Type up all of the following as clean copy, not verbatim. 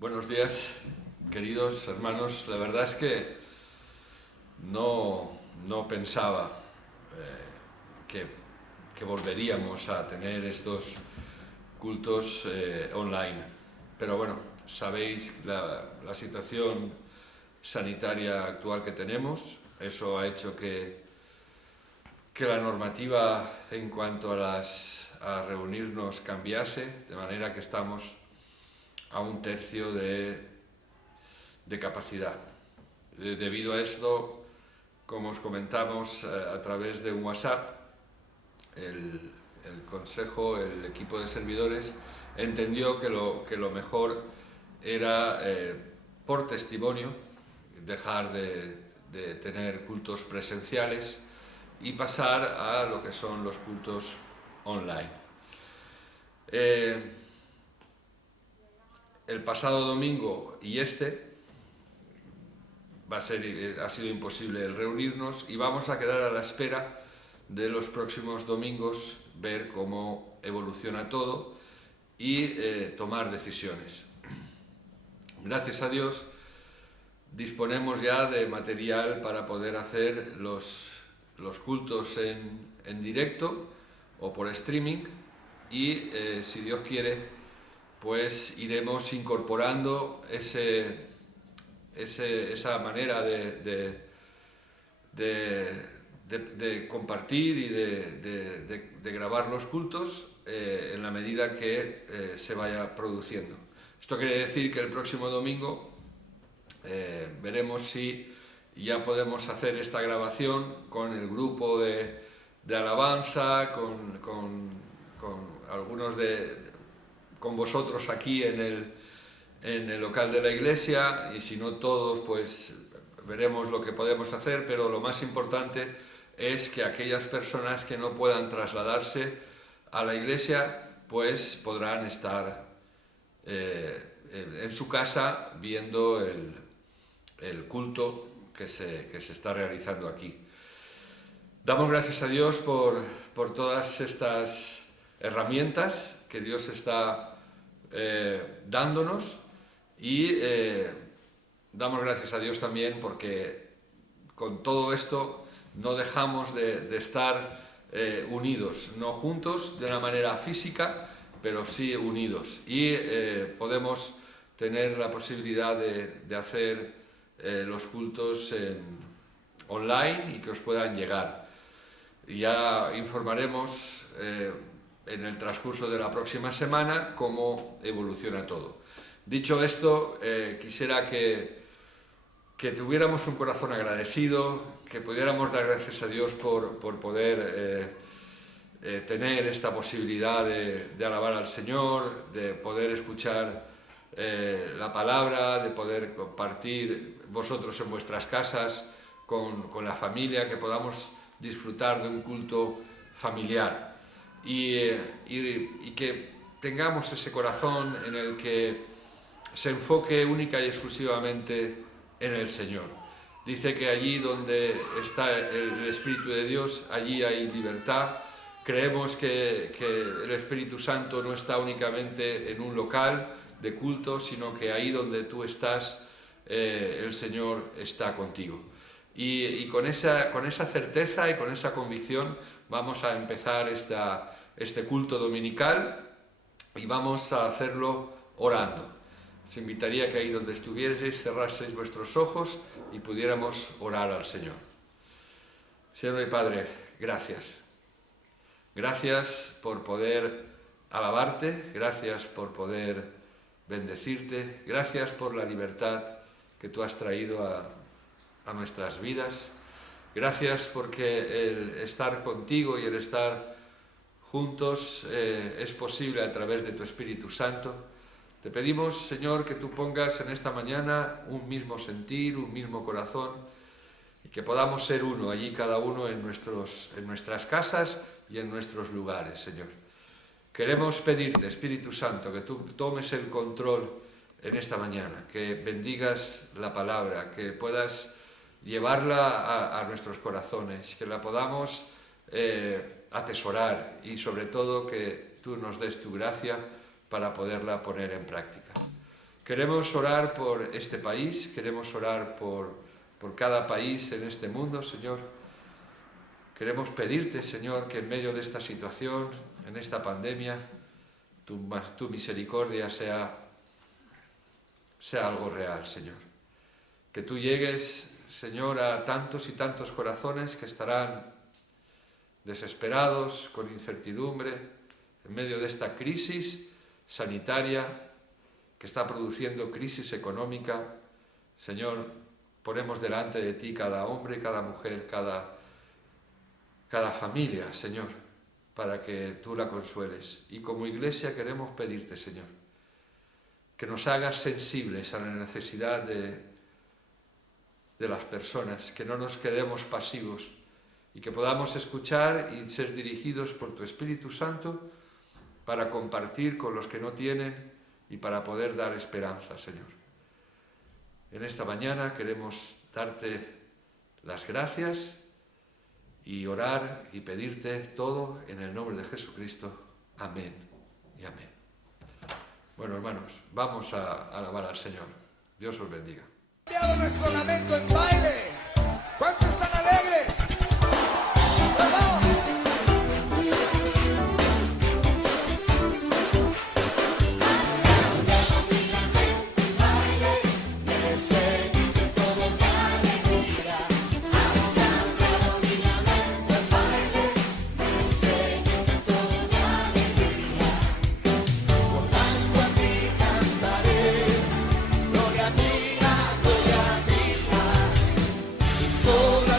Buenos días, queridos hermanos. La verdad es que no pensaba que, que volveríamos a tener estos cultos online. Pero bueno, sabéis la situación sanitaria actual que tenemos. Eso ha hecho que la normativa en cuanto a reunirnos cambiase, de manera que estamos a un tercio de capacidad. Debido a esto, como os comentamos a través de un WhatsApp, el consejo, el equipo de servidores, entendió que lo mejor era, por testimonio, dejar de tener cultos presenciales y pasar a lo que son los cultos online. El pasado domingo y ha sido imposible el reunirnos y vamos a quedar a la espera de los próximos domingos, ver cómo evoluciona todo y tomar decisiones. Gracias a Dios disponemos ya de material para poder hacer los cultos en directo o por streaming y si Dios quiere pues iremos incorporando esa manera de compartir y de grabar los cultos en la medida que se vaya produciendo. Esto quiere decir que el próximo domingo veremos si ya podemos hacer esta grabación con el grupo de alabanza, con algunos con vosotros aquí en el local de la iglesia, y si no todos, pues veremos lo que podemos hacer, pero lo más importante es que aquellas personas que no puedan trasladarse a la iglesia, pues podrán estar en su casa viendo el culto que se está realizando aquí. Damos gracias a Dios por todas estas herramientas que Dios está dándonos y damos gracias a Dios también porque con todo esto no dejamos de estar unidos, no juntos de una manera física, pero sí unidos, y podemos tener la posibilidad de hacer los cultos online y que os puedan llegar. Ya informaremos en el transcurso de la próxima semana cómo evoluciona todo. Dicho esto, quisiera que tuviéramos un corazón agradecido, que pudiéramos dar gracias a Dios por poder tener esta posibilidad de alabar al Señor, de poder escuchar la palabra, de poder compartir vosotros en vuestras casas con la familia, que podamos disfrutar de un culto familiar y que tengamos ese corazón en el que se enfoque única y exclusivamente en el Señor. Dice que allí donde está el Espíritu de Dios, allí hay libertad. Creemos que el Espíritu Santo no está únicamente en un local de culto, sino que ahí donde tú estás, el Señor está contigo. Y con esa certeza y con esa convicción vamos a empezar este culto dominical y vamos a hacerlo orando. Os invitaría que ahí donde estuvierais cerraseis vuestros ojos y pudiéramos orar al Señor. Señor y Padre, gracias. Gracias por poder alabarte, gracias por poder bendecirte, gracias por la libertad que tú has traído a nuestras vidas. Gracias porque el estar contigo y el estar juntos es posible a través de tu Espíritu Santo. Te pedimos, Señor, que tú pongas en esta mañana un mismo sentir, un mismo corazón, y que podamos ser uno allí cada uno en nuestras casas y en nuestros lugares, Señor. Queremos pedirte, Espíritu Santo, que tú tomes el control en esta mañana, que bendigas la palabra, que puedas llevarla a nuestros corazones, que la podamos atesorar y sobre todo que tú nos des tu gracia para poderla poner en práctica. Queremos orar por este país, queremos orar por cada país en este mundo, Señor. Queremos pedirte, Señor, que en medio de esta situación, en esta pandemia, tu misericordia sea algo real, Señor. Que tú llegues, Señor, a tantos y tantos corazones que estarán desesperados, con incertidumbre, en medio de esta crisis sanitaria que está produciendo crisis económica. Señor, ponemos delante de ti cada hombre, cada mujer, cada familia, Señor, para que tú la consueles. Y como Iglesia queremos pedirte, Señor, que nos hagas sensibles a la necesidad de las personas, que no nos quedemos pasivos y que podamos escuchar y ser dirigidos por tu Espíritu Santo para compartir con los que no tienen y para poder dar esperanza, Señor. En esta mañana queremos darte las gracias y orar y pedirte todo en el nombre de Jesucristo. Amén y amén. Bueno, hermanos, vamos a alabar al Señor. Dios os bendiga. Nuestro lamento en baile. ¿Cuántos están alegres? ¡Vamos! Sola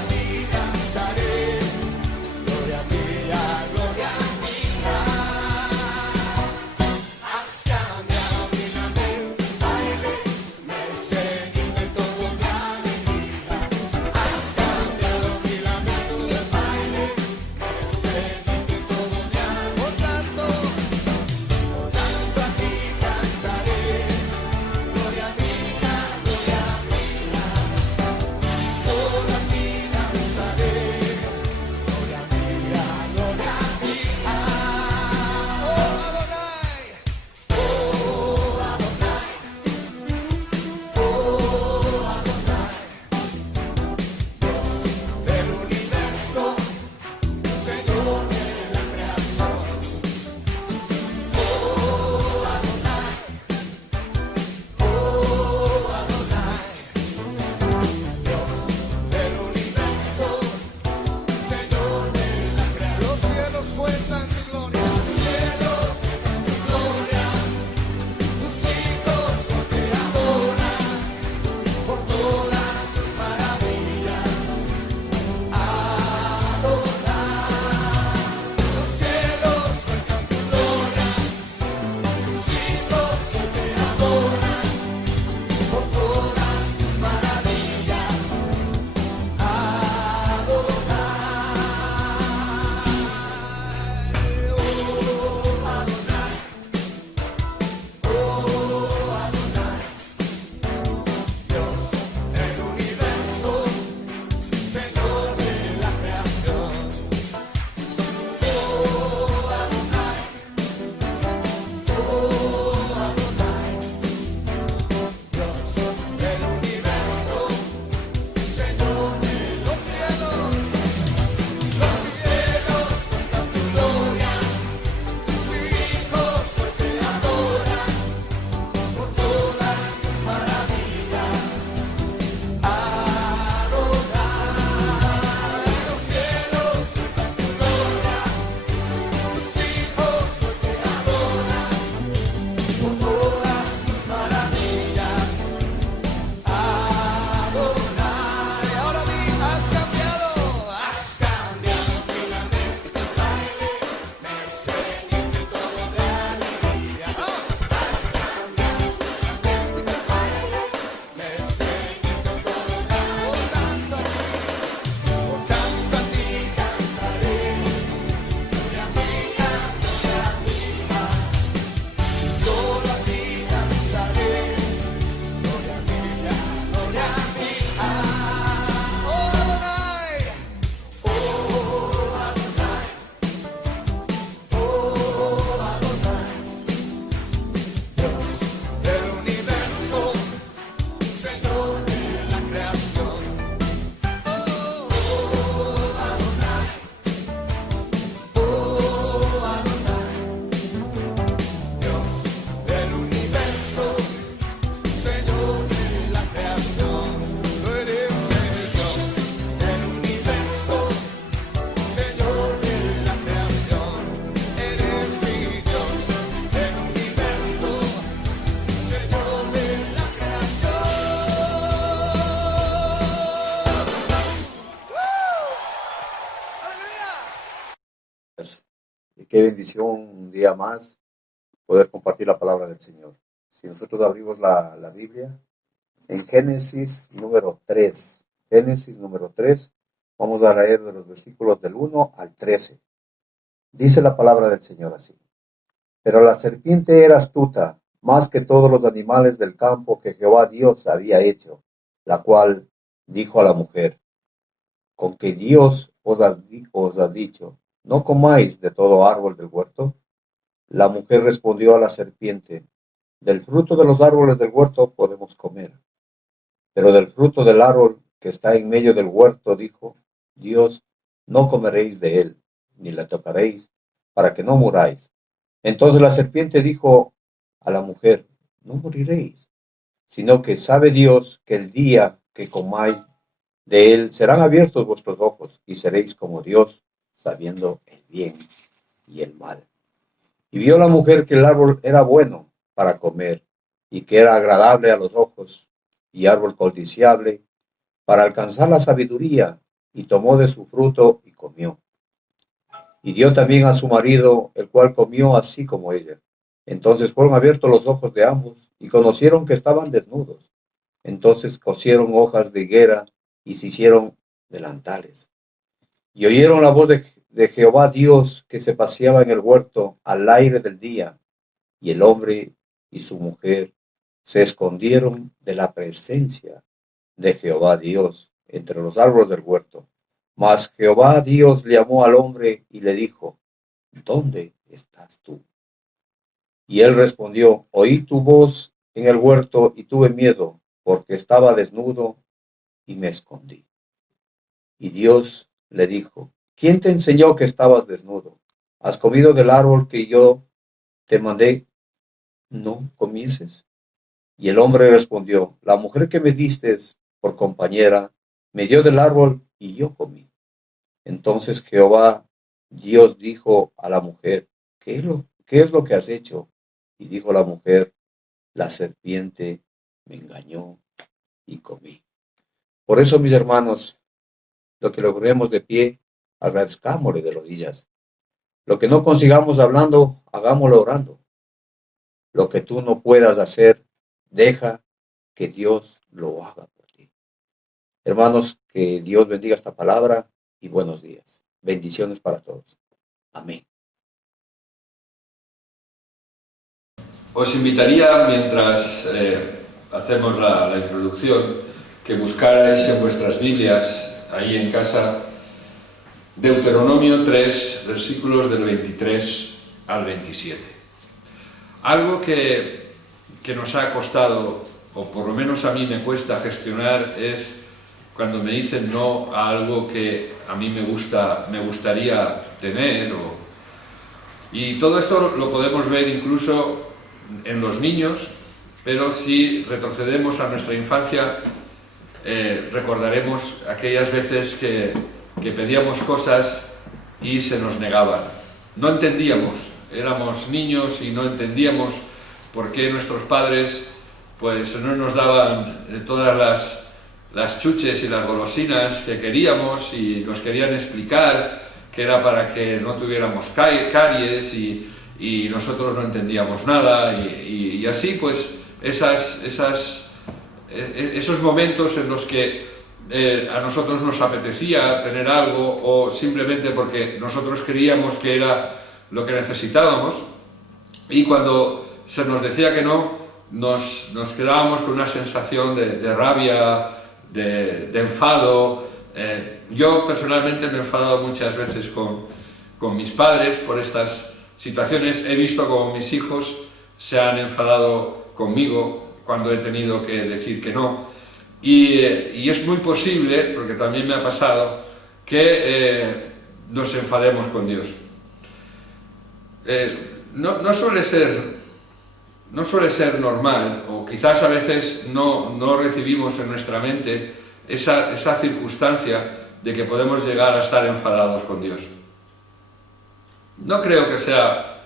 Qué bendición un día más poder compartir la palabra del Señor. Si nosotros abrimos la Biblia, en Génesis número 3, vamos a leer de los versículos del 1 al 13. Dice la palabra del Señor así: Pero la serpiente era astuta, más que todos los animales del campo que Jehová Dios había hecho, la cual dijo a la mujer: ¿Con que Dios os ha dicho, no comáis de todo árbol del huerto? La mujer respondió a la serpiente: Del fruto de los árboles del huerto podemos comer, pero del fruto del árbol que está en medio del huerto, dijo Dios, no comeréis de él, ni la tocaréis, para que no muráis. Entonces la serpiente dijo a la mujer: No moriréis, sino que sabe Dios que el día que comáis de él serán abiertos vuestros ojos, y seréis como Dios, sabiendo el bien y el mal. Y vio la mujer que el árbol era bueno para comer, y que era agradable a los ojos, y árbol codiciable para alcanzar la sabiduría, y tomó de su fruto y comió. Y dio también a su marido, el cual comió así como ella. Entonces fueron abiertos los ojos de ambos, y conocieron que estaban desnudos. Entonces cosieron hojas de higuera, y se hicieron delantales. Y oyeron la voz de Jehová Dios, que se paseaba en el huerto al aire del día. Y el hombre y su mujer se escondieron de la presencia de Jehová Dios entre los árboles del huerto. Mas Jehová Dios le llamó al hombre y le dijo: ¿Dónde estás tú? Y él respondió: Oí tu voz en el huerto y tuve miedo, porque estaba desnudo y me escondí. Y Dios le dijo: ¿Quién te enseñó que estabas desnudo? ¿Has comido del árbol que yo te mandé no comieses? Y el hombre respondió: La mujer que me diste por compañera me dio del árbol y yo comí. Entonces Jehová Dios dijo a la mujer: ¿Qué es lo que has hecho? Y dijo la mujer: La serpiente me engañó y comí. Por eso, mis hermanos, lo que logremos de pie, agradezcámosle de rodillas. Lo que no consigamos hablando, hagámoslo orando. Lo que tú no puedas hacer, deja que Dios lo haga por ti. Hermanos, que Dios bendiga esta palabra y buenos días. Bendiciones para todos. Amén. Os invitaría, mientras hacemos la introducción, que buscarais en vuestras Biblias, ahí en casa, Deuteronomio 3, versículos del 23 al 27. Algo que nos ha costado, o por lo menos a mí me cuesta gestionar, es cuando me dicen no a algo que a mí me gustaría tener. Y todo esto lo podemos ver incluso en los niños, pero si retrocedemos a nuestra infancia, recordaremos aquellas veces que pedíamos cosas y se nos negaban. No entendíamos, éramos niños y no entendíamos por qué nuestros padres pues no nos daban todas las chuches y las golosinas que queríamos, y nos querían explicar que era para que no tuviéramos caries, y nosotros no entendíamos nada, y así pues esos momentos en los que a nosotros nos apetecía tener algo, o simplemente porque nosotros creíamos que era lo que necesitábamos, y cuando se nos decía que no, nos quedábamos con una sensación de rabia, de enfado. Yo personalmente me he enfadado muchas veces con mis padres por estas situaciones. He visto como mis hijos se han enfadado conmigo cuando he tenido que decir que no, y es muy posible, porque también me ha pasado, que nos enfademos con Dios. No suele ser normal, o quizás a veces no recibimos en nuestra mente esa circunstancia de que podemos llegar a estar enfadados con Dios. No creo que sea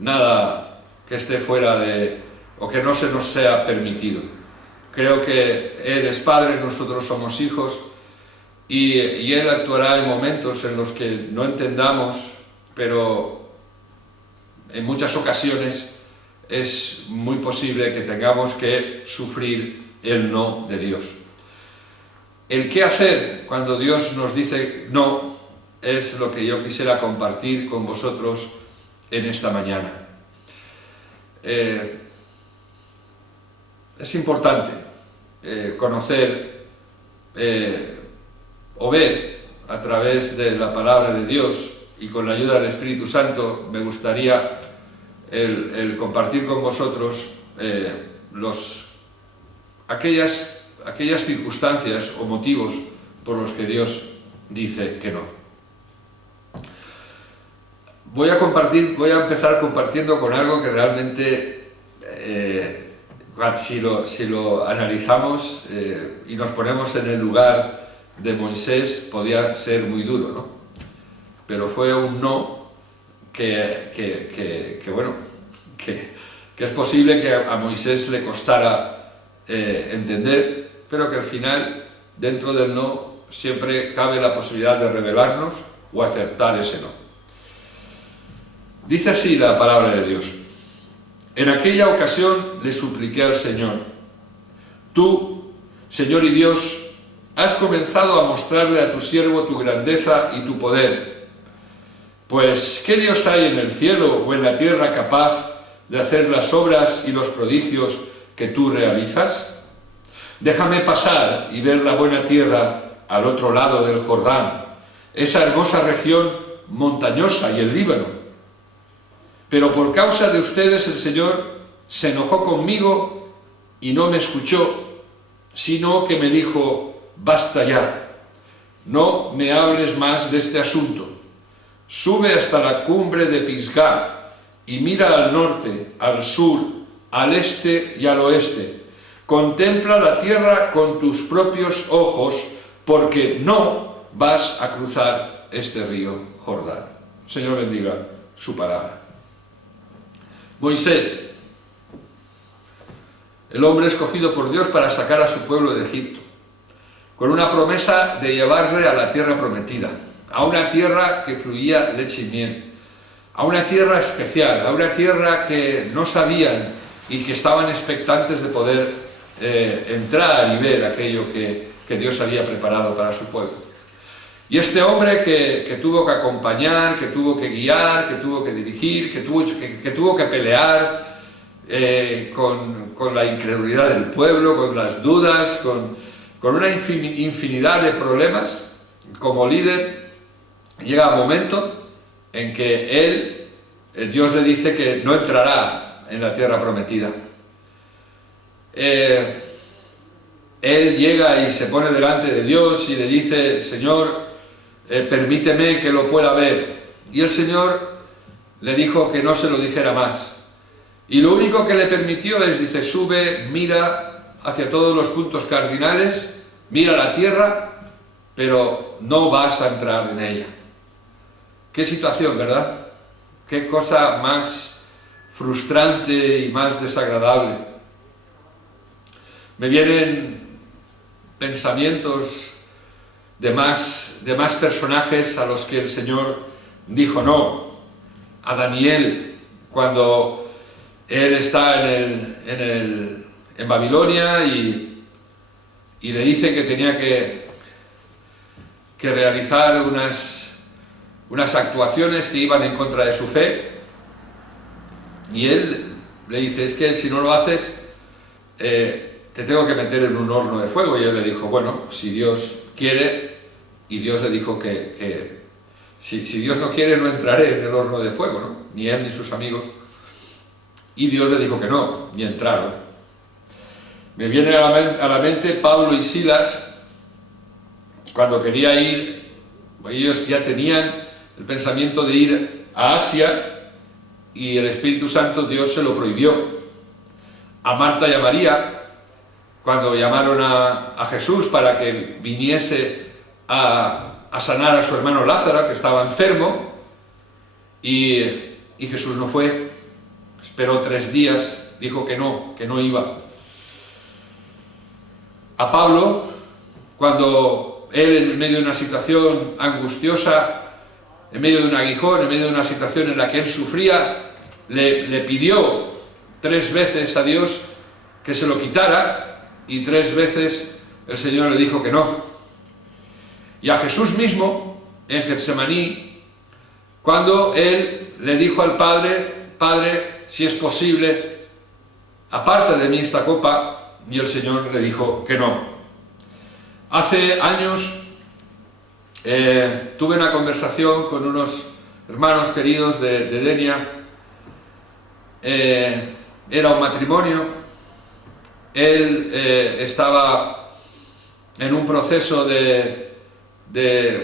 nada que esté fuera o que no se nos sea permitido. Creo que Él es Padre, nosotros somos hijos, y Él actuará en momentos en los que no entendamos, pero en muchas ocasiones es muy posible que tengamos que sufrir el no de Dios. El qué hacer cuando Dios nos dice no es lo que yo quisiera compartir con vosotros en esta mañana. Es importante conocer o ver a través de la palabra de Dios, y con la ayuda del Espíritu Santo me gustaría el compartir con vosotros aquellas circunstancias o motivos por los que Dios dice que no. Voy a empezar compartiendo con algo que realmente, si lo analizamos y nos ponemos en el lugar de Moisés, podía ser muy duro, ¿no? Pero fue un no que es posible que a Moisés le costara entender, pero que al final, dentro del no, siempre cabe la posibilidad de revelarnos o aceptar ese no. Dice así la palabra de Dios: en aquella ocasión le supliqué al Señor: tú, Señor y Dios, has comenzado a mostrarle a tu siervo tu grandeza y tu poder. Pues, ¿qué Dios hay en el cielo o en la tierra capaz de hacer las obras y los prodigios que tú realizas? Déjame pasar y ver la buena tierra al otro lado del Jordán, esa hermosa región montañosa y el Líbano. Pero por causa de ustedes el Señor se enojó conmigo y no me escuchó, sino que me dijo: basta ya, no me hables más de este asunto. Sube hasta la cumbre de Pisgah y mira al norte, al sur, al este y al oeste. Contempla la tierra con tus propios ojos, porque no vas a cruzar este río Jordán. Señor bendiga su palabra. Moisés, el hombre escogido por Dios para sacar a su pueblo de Egipto, con una promesa de llevarle a la tierra prometida, a una tierra que fluía leche y miel, a una tierra especial, a una tierra que no sabían y que estaban expectantes de poder entrar y ver aquello que Dios había preparado para su pueblo. Y este hombre que tuvo que acompañar, que tuvo que guiar, que tuvo que dirigir, que tuvo que pelear con la incredulidad del pueblo, con las dudas, con una infinidad de problemas, como líder, llega un momento en que Dios le dice que no entrará en la tierra prometida. Él llega y se pone delante de Dios y le dice: Señor, permíteme que lo pueda ver. Y el Señor le dijo que no se lo dijera más. Y lo único que le permitió es, dice: sube, mira hacia todos los puntos cardinales, mira la tierra, pero no vas a entrar en ella. Qué situación, ¿verdad? Qué cosa más frustrante y más desagradable. Me vienen pensamientos de más personajes a los que el Señor dijo no. A Daniel, cuando él está en Babilonia y le dice que tenía que realizar unas actuaciones que iban en contra de su fe, y él le dice: es que si no lo haces, te tengo que meter en un horno de fuego. Y él le dijo: bueno, si Dios quiere. Y Dios le dijo que si Dios no quiere, no entraré en el horno de fuego, ¿no? Ni él ni sus amigos. Y Dios le dijo que no, ni entraron. Me viene a la mente Pablo y Silas, cuando quería ir. Ellos ya tenían el pensamiento de ir a Asia, y el Espíritu Santo, Dios se lo prohibió. A Marta y a María, cuando llamaron a Jesús para que viniese a sanar a su hermano Lázaro, que estaba enfermo, y Jesús no fue, esperó 3 días, dijo que no iba. A Pablo, cuando él, en medio de una situación angustiosa, en medio de un aguijón, en medio de una situación en la que él sufría, le pidió 3 veces a Dios que se lo quitara, y 3 veces el Señor le dijo que no. Y a Jesús mismo, en Getsemaní, cuando él le dijo al Padre: Padre, si es posible, aparta de mí esta copa, y el Señor le dijo que no. Hace años tuve una conversación con unos hermanos queridos de Denia. Era un matrimonio. Él estaba en un proceso de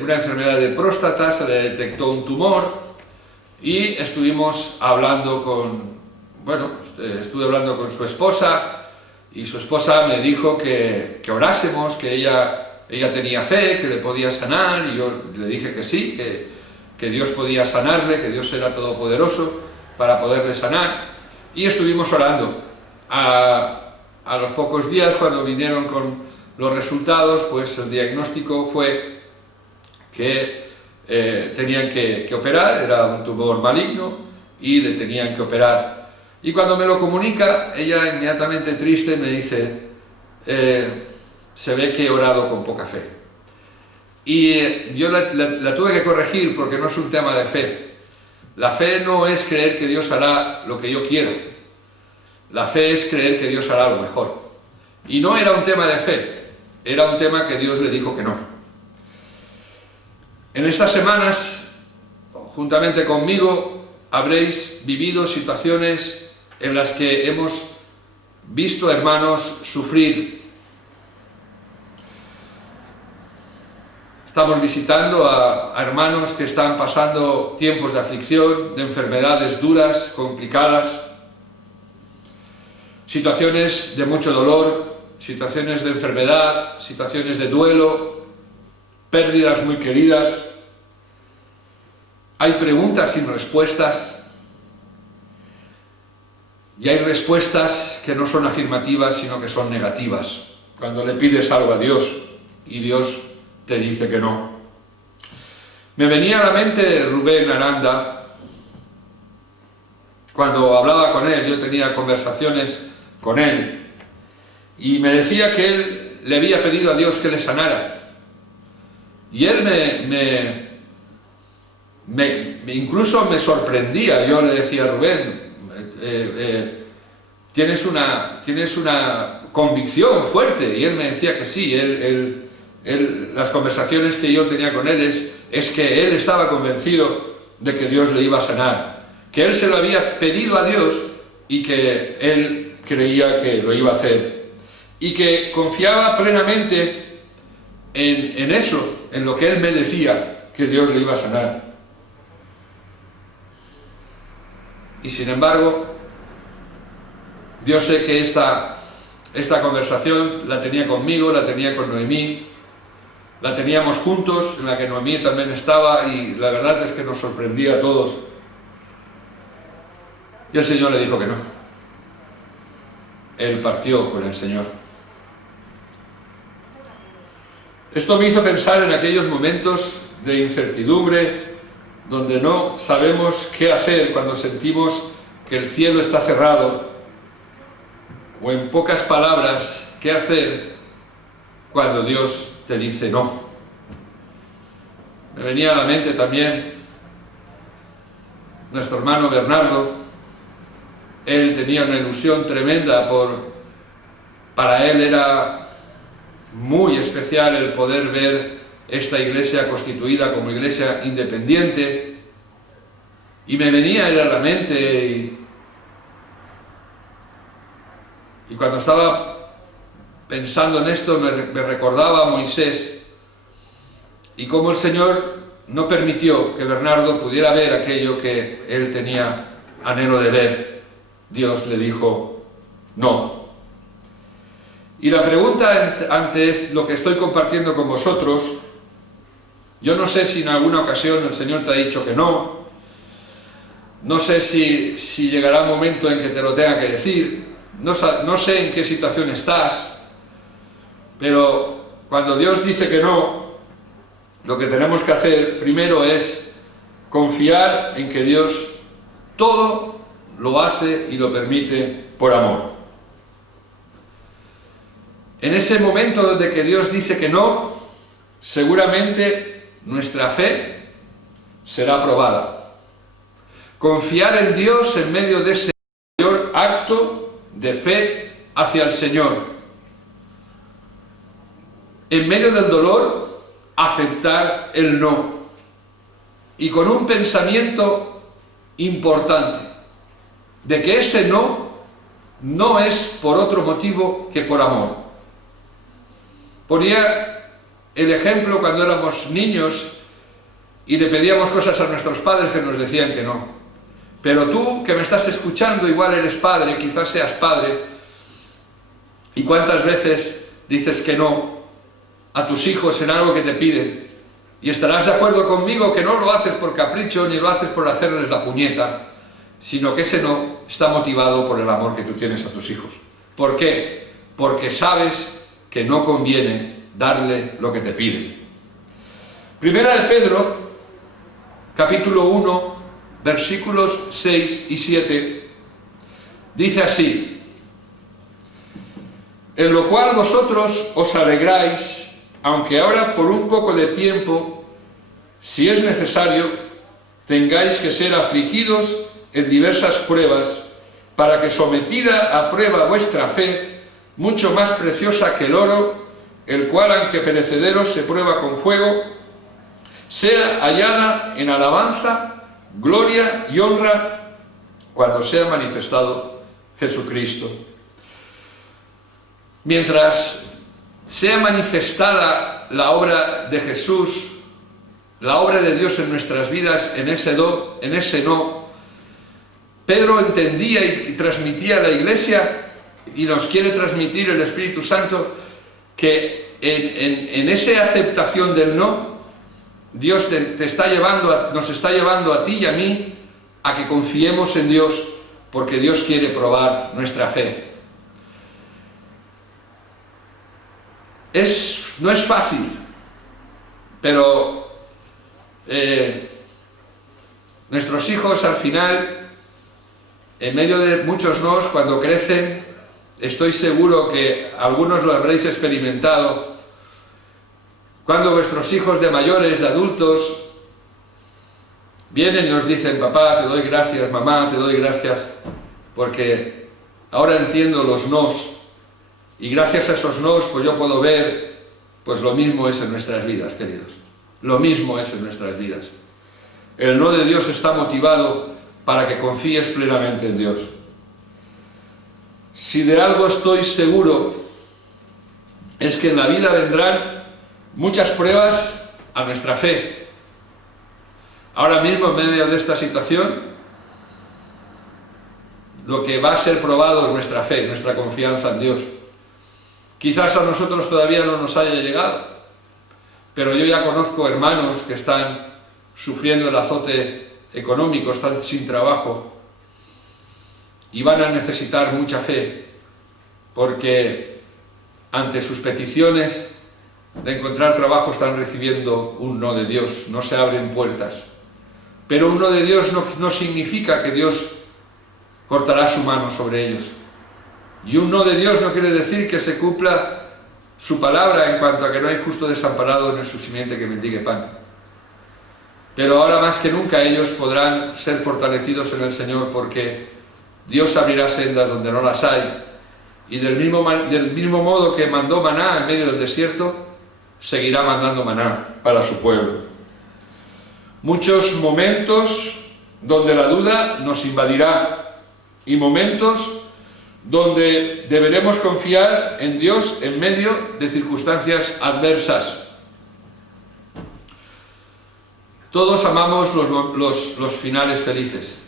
una enfermedad de próstata, se le detectó un tumor, y estuvimos hablando estuve hablando con su esposa, y su esposa me dijo que orásemos, que ella tenía fe, que le podía sanar, y yo le dije que sí, que Dios podía sanarle, que Dios era todopoderoso para poderle sanar, y estuvimos orando. A los pocos días, cuando vinieron con los resultados, pues el diagnóstico fue que tenían que operar, era un tumor maligno y le tenían que operar. Y cuando me lo comunica, ella inmediatamente triste me dice: se ve que he orado con poca fe. Y yo la tuve que corregir, porque no es un tema de fe. La fe no es creer que Dios hará lo que yo quiero. La fe es creer que Dios hará lo mejor. Y no era un tema de fe, era un tema que Dios le dijo que no. En estas semanas, juntamente conmigo, habréis vivido situaciones en las que hemos visto hermanos sufrir. Estamos visitando a hermanos que están pasando tiempos de aflicción, de enfermedades duras, complicadas, situaciones de mucho dolor, situaciones de enfermedad, situaciones de duelo, pérdidas muy queridas. Hay preguntas sin respuestas, y hay respuestas que no son afirmativas, sino que son negativas. Cuando le pides algo a Dios y Dios te dice que no. Me venía a la mente Rubén Aranda. Cuando hablaba con él, yo tenía conversaciones con él, y me decía que él le había pedido a Dios que le sanara. Y él incluso me sorprendía. Yo le decía: Rubén, tienes una convicción fuerte. Y él me decía que sí. Las conversaciones que yo tenía con él es que él estaba convencido de que Dios le iba a sanar, que él se lo había pedido a Dios y que él creía que lo iba a hacer, y que confiaba plenamente en eso, en lo que él me decía, que Dios le iba a sanar. Y sin embargo, yo sé que esta conversación la tenía conmigo, la tenía con Noemí, la teníamos juntos, en la que Noemí también estaba, y la verdad es que nos sorprendía a todos. Y el Señor le dijo que no. Él partió con el Señor. Esto me hizo pensar en aquellos momentos de incertidumbre, donde no sabemos qué hacer cuando sentimos que el cielo está cerrado, o en pocas palabras, qué hacer cuando Dios te dice no. Me venía a la mente también nuestro hermano Bernardo. Él tenía una ilusión tremenda para él era muy especial el poder ver esta iglesia constituida como iglesia independiente, y me venía él a la mente, y cuando estaba pensando en esto me recordaba a Moisés, y cómo el Señor no permitió que Bernardo pudiera ver aquello que él tenía anhelo de ver. Dios le dijo no. Y la pregunta ante lo que estoy compartiendo con vosotros, yo no sé si en alguna ocasión el Señor te ha dicho que no, no sé si llegará un momento en que te lo tenga que decir, no sé en qué situación estás, pero cuando Dios dice que no, lo que tenemos que hacer primero es confiar en que Dios todo lo hace y lo permite por amor. En ese momento de que Dios dice que no, seguramente nuestra fe será probada. Confiar en Dios en medio de ese mayor acto de fe hacia el Señor. En medio del dolor, aceptar el no. Y con un pensamiento importante, de que ese no es por otro motivo que por amor. Ponía el ejemplo cuando éramos niños y le pedíamos cosas a nuestros padres que nos decían que no. Pero tú que me estás escuchando, igual eres padre, quizás seas padre, y cuántas veces dices que no a tus hijos en algo que te piden, y estarás de acuerdo conmigo que no lo haces por capricho ni lo haces por hacerles la puñeta, sino que ese no está motivado por el amor que tú tienes a tus hijos. ¿Por qué? Porque sabes que no conviene darle lo que te piden. Primera de Pedro, capítulo 1, versículos 6 y 7, dice así: en lo cual vosotros os alegráis, aunque ahora por un poco de tiempo, si es necesario, tengáis que ser afligidos en diversas pruebas, para que sometida a prueba vuestra fe, mucho más preciosa que el oro, el cual aunque perecedero se prueba con fuego, sea hallada en alabanza, gloria y honra cuando sea manifestado Jesucristo. Mientras sea manifestada la obra de Jesús, la obra de Dios en nuestras vidas, en ese no, Pedro entendía y transmitía a la Iglesia, y nos quiere transmitir el Espíritu Santo, que en esa aceptación del no, Dios nos está llevando a ti y a mí a que confiemos en Dios, porque Dios quiere probar nuestra fe. No es fácil, pero nuestros hijos al final, en medio de muchos nos, cuando crecen, estoy seguro que algunos lo habréis experimentado, cuando vuestros hijos de mayores, de adultos, vienen y os dicen: papá, te doy gracias, mamá, te doy gracias, porque ahora entiendo los nos, y gracias a esos nos, pues yo puedo ver, pues lo mismo es en nuestras vidas, queridos, lo mismo es en nuestras vidas. El no de Dios está motivado para que confíes plenamente en Dios. Si de algo estoy seguro, es que en la vida vendrán muchas pruebas a nuestra fe. Ahora mismo, en medio de esta situación, lo que va a ser probado es nuestra fe, nuestra confianza en Dios. Quizás a nosotros todavía no nos haya llegado, pero yo ya conozco hermanos que están sufriendo el azote económico, están sin trabajo, y van a necesitar mucha fe, porque ante sus peticiones de encontrar trabajo están recibiendo un no de Dios, no se abren puertas. Pero un no de Dios no significa que Dios cortará su mano sobre ellos. Y un no de Dios no quiere decir que se cumpla su palabra en cuanto a que no hay justo desamparado en su simiente que mendigue pan. Pero ahora más que nunca ellos podrán ser fortalecidos en el Señor, porque Dios abrirá sendas donde no las hay, y del mismo modo que mandó maná en medio del desierto, seguirá mandando maná para su pueblo. Muchos momentos donde la duda nos invadirá, y momentos donde deberemos confiar en Dios en medio de circunstancias adversas. Todos amamos los finales felices,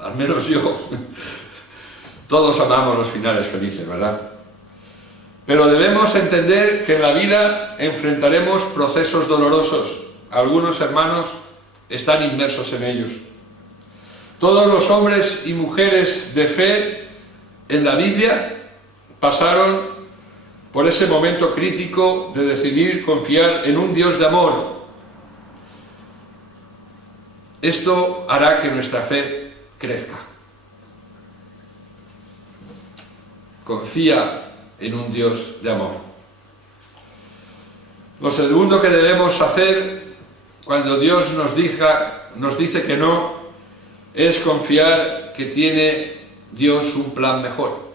al menos yo. Todos amamos los finales felices, ¿verdad? Pero debemos entender que en la vida enfrentaremos procesos dolorosos. Algunos hermanos están inmersos en ellos. Todos los hombres y mujeres de fe en la Biblia pasaron por ese momento crítico de decidir confiar en un Dios de amor. Esto hará que nuestra fe crezca. confía en un Dios de amor. Lo segundo que debemos hacer cuando Dios nos dice que no, es confiar que tiene Dios un plan mejor.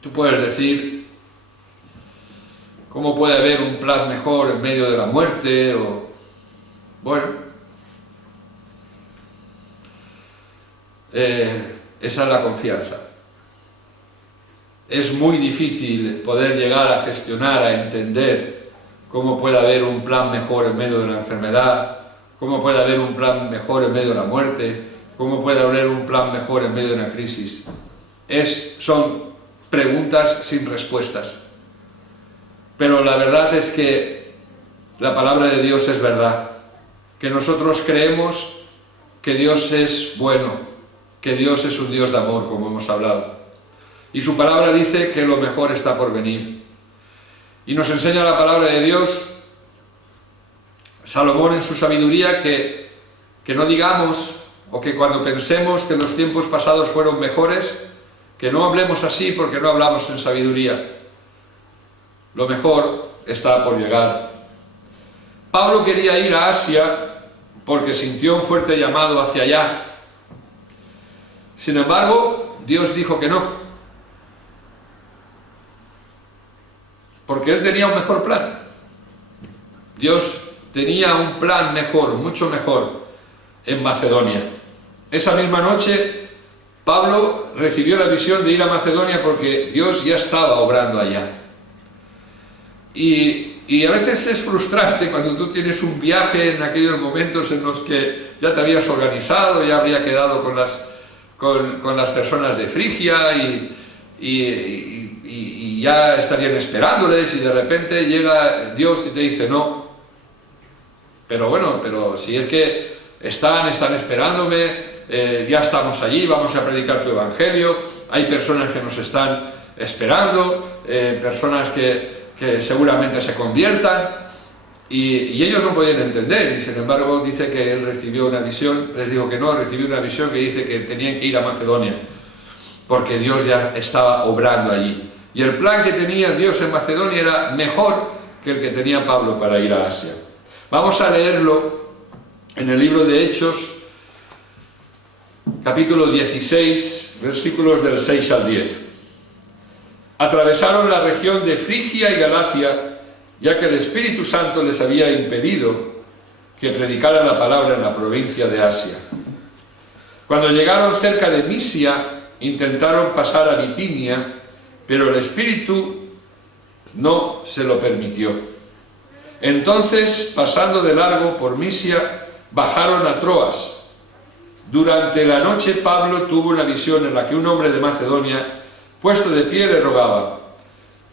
Tú puedes decir, ¿cómo puede haber un plan mejor en medio de la muerte? Bueno, esa es la confianza. Es muy difícil poder llegar a gestionar, a entender cómo puede haber un plan mejor en medio de una enfermedad, cómo puede haber un plan mejor en medio de la muerte, cómo puede haber un plan mejor en medio de una crisis. Son preguntas sin respuestas. Pero la verdad es que la palabra de Dios es verdad, que nosotros creemos que Dios es bueno, que Dios es un Dios de amor, como hemos hablado. Y su palabra dice que lo mejor está por venir. Y nos enseña la palabra de Dios, Salomón en su sabiduría, que no digamos, o que cuando pensemos que los tiempos pasados fueron mejores, que no hablemos así porque no hablamos en sabiduría. Lo mejor está por llegar. Pablo quería ir a Asia porque sintió un fuerte llamado hacia allá. Sin embargo, Dios dijo que no. Porque él tenía un mejor plan. Dios tenía un plan mejor, mucho mejor, en Macedonia. Esa misma noche, Pablo recibió la visión de ir a Macedonia porque Dios ya estaba obrando allá. Y a veces es frustrante cuando tú tienes un viaje en aquellos momentos en los que ya te habías organizado, ya habría quedado con las personas de Frigia y ya estarían esperándoles, y de repente llega Dios y te dice no. Pero bueno, pero si es que están esperándome, ya estamos allí, vamos a predicar tu evangelio, hay personas que nos están esperando, personas que seguramente se conviertan, y ellos no podían entender, y sin embargo dice que él recibió una visión, les digo que no, recibió una visión que dice que tenían que ir a Macedonia, porque Dios ya estaba obrando allí. Y el plan que tenía Dios en Macedonia era mejor que el que tenía Pablo para ir a Asia. Vamos a leerlo en el libro de Hechos, capítulo 16, versículos del 6 al 10. Atravesaron la región de Frigia y Galacia, ya que el Espíritu Santo les había impedido que predicaran la palabra en la provincia de Asia. Cuando llegaron cerca de Misia, intentaron pasar a Bitinia, pero el Espíritu no se lo permitió. Entonces, pasando de largo por Misia, bajaron a Troas. Durante la noche Pablo tuvo una visión en la que un hombre de Macedonia, puesto de pie, le rogaba: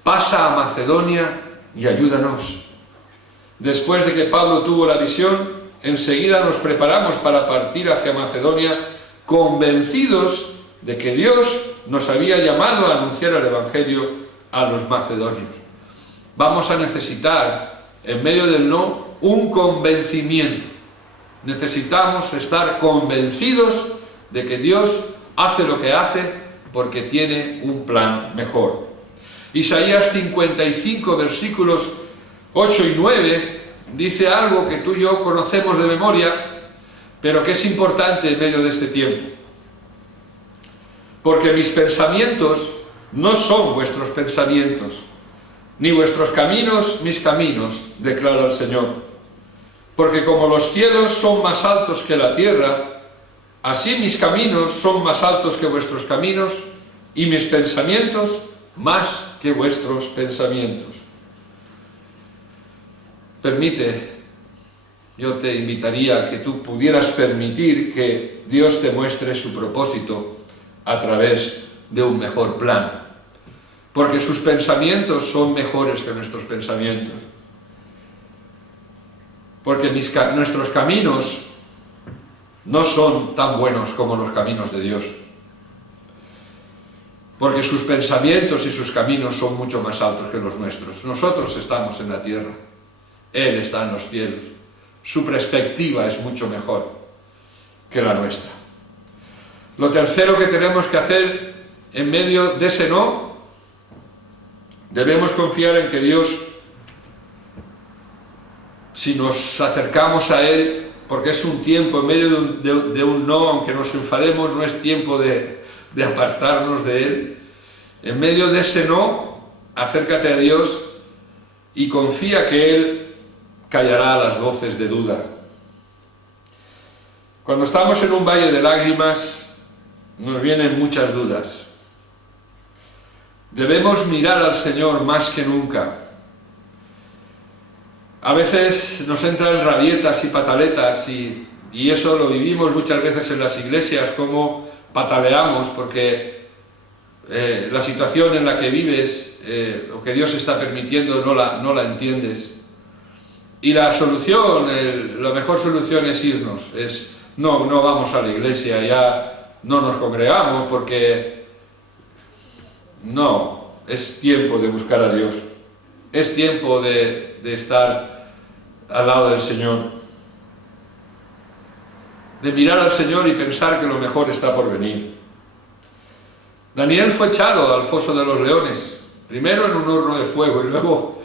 pasa a Macedonia y ayúdanos. Después de que Pablo tuvo la visión, enseguida nos preparamos para partir hacia Macedonia, convencidos de que Dios nos había llamado a anunciar el Evangelio a los macedonios. Vamos a necesitar, en medio del no, un convencimiento. Necesitamos estar convencidos de que Dios hace lo que hace porque tiene un plan mejor. Isaías 55, versículos 8 y 9, dice algo que tú y yo conocemos de memoria, pero que es importante en medio de este tiempo. Porque mis pensamientos no son vuestros pensamientos, ni vuestros caminos mis caminos, declara el Señor. Porque como los cielos son más altos que la tierra, así mis caminos son más altos que vuestros caminos, y mis pensamientos más que vuestros pensamientos. Yo te invitaría a que tú pudieras permitir que Dios te muestre su propósito a través de un mejor plan, porque sus pensamientos son mejores que nuestros pensamientos, porque nuestros caminos no son tan buenos como los caminos de Dios, porque sus pensamientos y sus caminos son mucho más altos que los nuestros. Nosotros estamos en la tierra, Él está en los cielos, su perspectiva es mucho mejor que la nuestra. Lo tercero que tenemos que hacer en medio de ese no, debemos confiar en que Dios, si nos acercamos a Él, porque es un tiempo en medio de un no, aunque nos enfademos, no es tiempo de apartarnos de Él. En medio de ese no, acércate a Dios y confía que Él callará las voces de duda. Cuando estamos en un valle de lágrimas, nos vienen muchas dudas. Debemos mirar al Señor más que nunca. A veces nos entran rabietas y pataletas y eso lo vivimos muchas veces en las iglesias, como pataleamos porque la situación en la que vives, lo que Dios está permitiendo, no la entiendes. Y la solución, la mejor solución es irnos, no vamos a la iglesia, ya no nos congregamos porque no, es tiempo de buscar a Dios, es tiempo de estar al lado del Señor, de mirar al Señor y pensar que lo mejor está por venir. Daniel fue echado al foso de los leones, primero en un horno de fuego y luego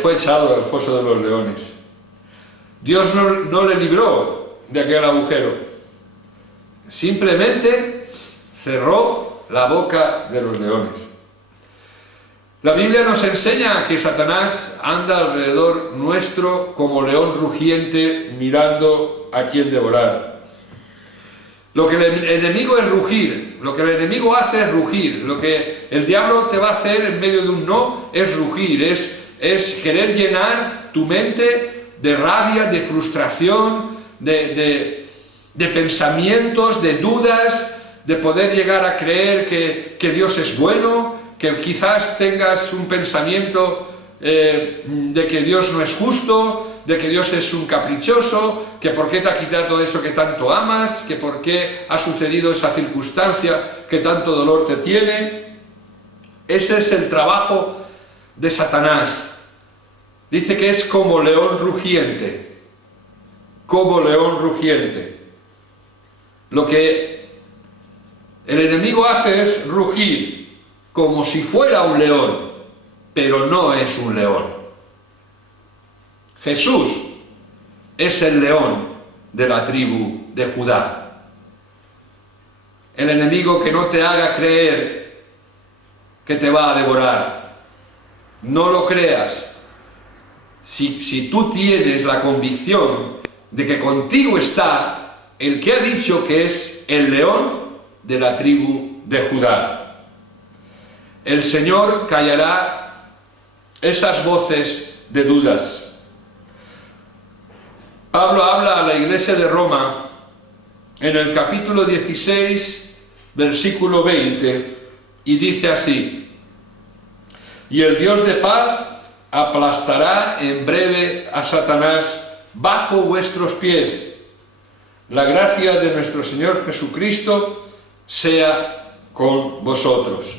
fue echado al foso de los leones. Dios no le libró de aquel agujero, simplemente cerró la boca de los leones. La Biblia nos enseña que Satanás anda alrededor nuestro como león rugiente mirando a quien devorar. Lo que el enemigo es rugir, lo que el enemigo hace es rugir, lo que el diablo te va a hacer en medio de un no es rugir, es querer llenar tu mente de rabia, de frustración, de pensamientos, de dudas, de poder llegar a creer que Dios es bueno, que quizás tengas un pensamiento de que Dios no es justo, de que Dios es un caprichoso, que por qué te ha quitado eso que tanto amas, que por qué ha sucedido esa circunstancia que tanto dolor te tiene. Ese es el trabajo de Satanás. Dice que es como león rugiente, como león rugiente. Lo que el enemigo hace es rugir, como si fuera un león, pero no es un león. Jesús es el león de la tribu de Judá. El enemigo que no te haga creer que te va a devorar. No lo creas. Si tú tienes la convicción de que contigo está el que ha dicho que es el león de la tribu de Judá. El Señor callará esas voces de dudas. Pablo habla a la iglesia de Roma en el capítulo 16, versículo 20, y dice así: y el Dios de paz aplastará en breve a Satanás bajo vuestros pies. La gracia de nuestro Señor Jesucristo sea con vosotros.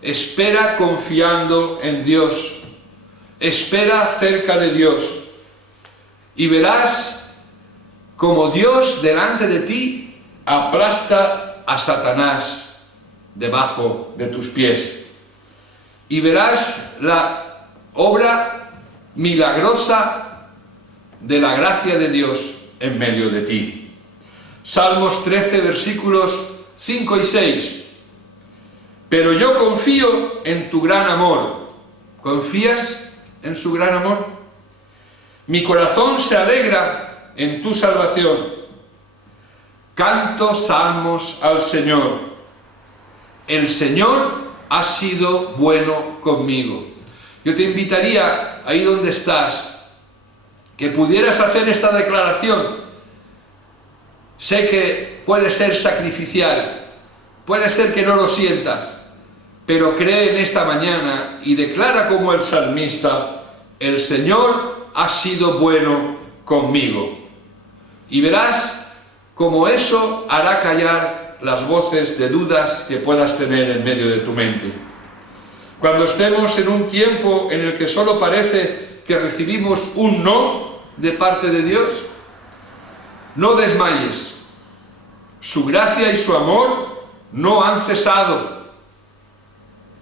Espera confiando en Dios, espera cerca de Dios y verás como Dios delante de ti aplasta a Satanás debajo de tus pies y verás la obra milagrosa de la gracia de Dios en medio de ti. Salmos 13, versículos 5 y 6. Pero yo confío en tu gran amor. ¿Confías en su gran amor? Mi corazón se alegra en tu salvación. Canto salmos al Señor. El Señor ha sido bueno conmigo. Yo te invitaría, ahí donde estás, que pudieras hacer esta declaración. Sé que puede ser sacrificial, puede ser que no lo sientas, pero cree en esta mañana y declara como el salmista: el Señor ha sido bueno conmigo. Y verás cómo eso hará callar las voces de dudas que puedas tener en medio de tu mente. Cuando estemos en un tiempo en el que solo parece que recibimos un no de parte de Dios, no desmayes. Su gracia y su amor no han cesado.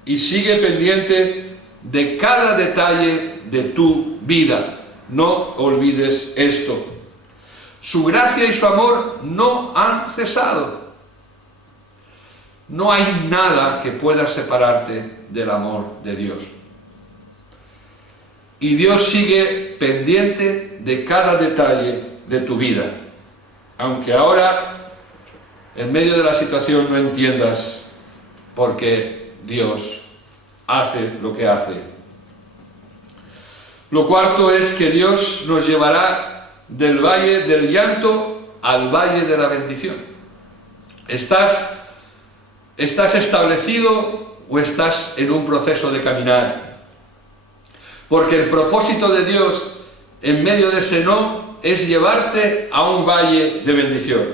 y sigue pendiente de cada detalle de tu vida. No olvides esto. Su gracia y su amor no han cesado. No hay nada que pueda separarte del amor de Dios. Y Dios sigue pendiente de cada detalle de tu vida. Aunque ahora, en medio de la situación, no entiendas por qué Dios hace lo que hace. Lo cuarto es que Dios nos llevará del valle del llanto al valle de la bendición. ¿Estás establecido o estás en un proceso de caminar? Porque el propósito de Dios en medio de ese no es llevarte a un valle de bendición.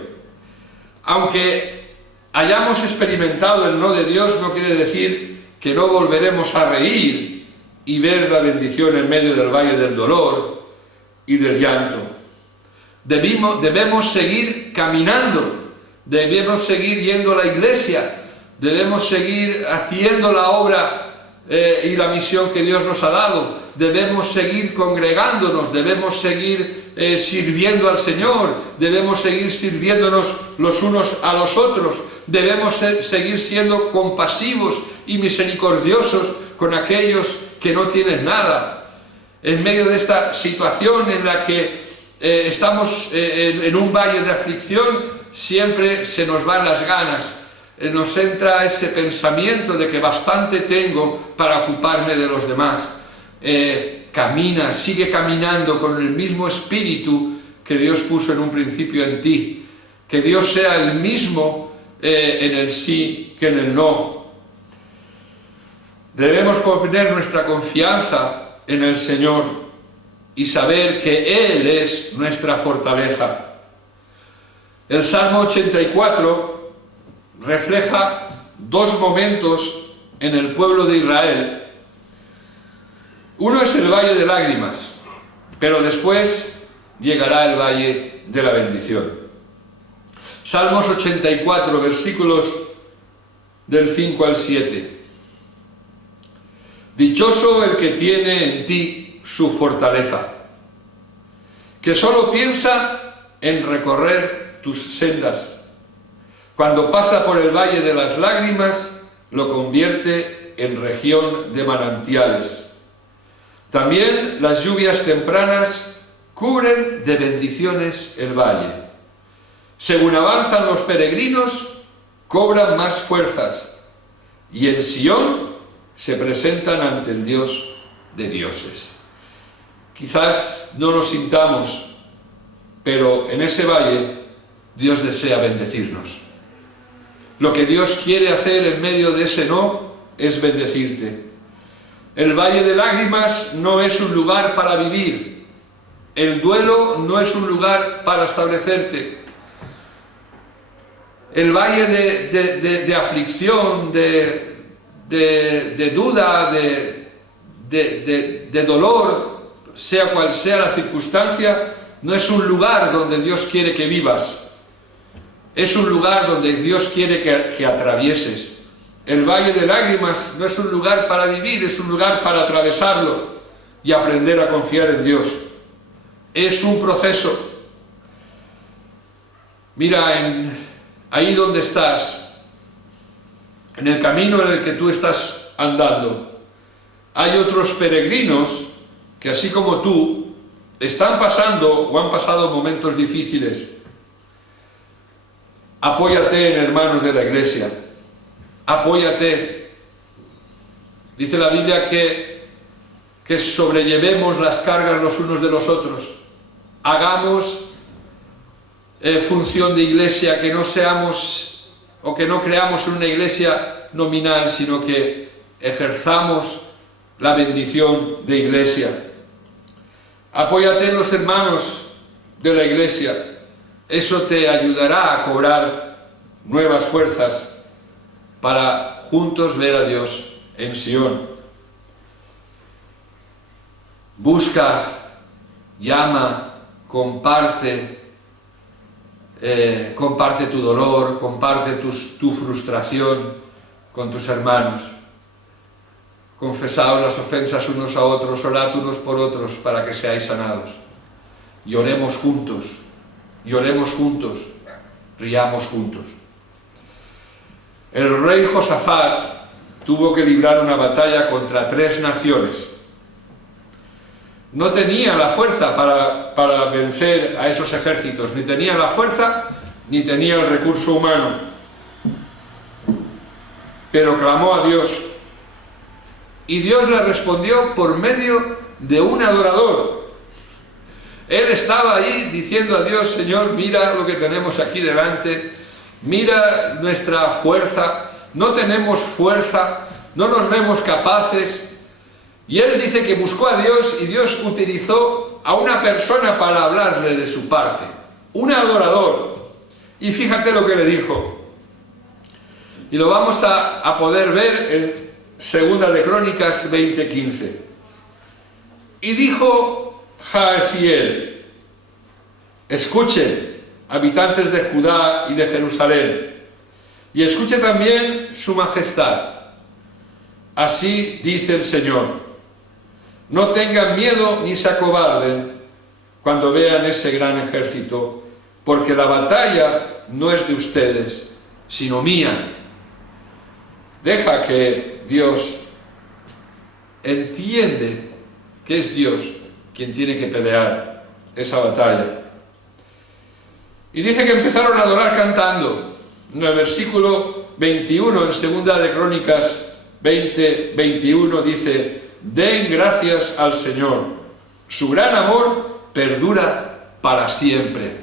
Aunque hayamos experimentado el no de Dios, no quiere decir que no volveremos a reír y ver la bendición en medio del valle del dolor y del llanto. Debemos seguir caminando, debemos seguir yendo a la iglesia, debemos seguir haciendo la obra y la misión que Dios nos ha dado, debemos seguir congregándonos, debemos seguir sirviendo al Señor, debemos seguir sirviéndonos los unos a los otros, debemos seguir siendo compasivos y misericordiosos con aquellos que no tienen nada. En medio de esta situación en la que estamos en un valle de aflicción, siempre se nos van las ganas. Nos entra ese pensamiento de que bastante tengo para ocuparme de los demás. Camina, sigue caminando con el mismo espíritu que Dios puso en un principio en ti. Que Dios sea el mismo en el sí que en el no. Debemos poner nuestra confianza en el Señor y saber que Él es nuestra fortaleza. El Salmo 84 refleja dos momentos en el pueblo de Israel. Uno es el valle de lágrimas, pero después llegará el valle de la bendición. Salmos 84, versículos del 5 al 7. Dichoso el que tiene en ti su fortaleza, que solo piensa en recorrer tus sendas. Cuando pasa por el valle de las lágrimas, lo convierte en región de manantiales. También las lluvias tempranas cubren de bendiciones el valle. Según avanzan los peregrinos, cobran más fuerzas, y en Sión se presentan ante el Dios de dioses. Quizás no lo sintamos, pero en ese valle Dios desea bendecirnos. Lo que Dios quiere hacer en medio de ese no es bendecirte. El valle de lágrimas no es un lugar para vivir. El duelo no es un lugar para establecerte. El valle de aflicción, de duda, de dolor, sea cual sea la circunstancia, no es un lugar donde Dios quiere que vivas. Es un lugar donde Dios quiere que atravieses. El valle de lágrimas no es un lugar para vivir, es un lugar para atravesarlo y aprender a confiar en Dios. Es un proceso. Mira, ahí donde estás, en el camino en el que tú estás andando, hay otros peregrinos que, así como tú, están pasando o han pasado momentos difíciles. Apóyate en hermanos de la iglesia. Apóyate. Dice la Biblia que sobrellevemos las cargas los unos de los otros. Hagamos función de iglesia, que no seamos o que no creamos una iglesia nominal, sino que ejerzamos la bendición de iglesia. Apóyate en los hermanos de la iglesia. Eso te ayudará a cobrar nuevas fuerzas para juntos ver a Dios en Sión. Busca, llama, comparte tu dolor, comparte tu frustración con tus hermanos. confesaos las ofensas unos a otros, orad unos por otros para que seáis sanados. Y oremos juntos, riamos juntos. El rey Josafat tuvo que librar una batalla contra 3 naciones. No tenía la fuerza para vencer a esos ejércitos, ni tenía la fuerza, ni tenía el recurso humano. Pero clamó a Dios, y Dios le respondió por medio de un adorador. Él estaba ahí diciendo a Dios: Señor, mira lo que tenemos aquí delante, mira nuestra fuerza, no tenemos fuerza, no nos vemos capaces. Y él dice que buscó a Dios y Dios utilizó a una persona para hablarle de su parte, un adorador. Y fíjate lo que le dijo. Y lo vamos a poder ver en Segunda de Crónicas 20:15. Y dijo Jaeziel: escuchen, habitantes de Judá y de Jerusalén, y escuche también su majestad. Así dice el Señor: no tengan miedo ni se acobarden cuando vean ese gran ejército, porque la batalla no es de ustedes, sino mía. Deja que Dios entiende que es Dios quien tiene que pelear esa batalla. Y dice que empezaron a adorar cantando. En el versículo 21, en Segunda de Crónicas 20:21 dice: den gracias al Señor, su gran amor perdura para siempre.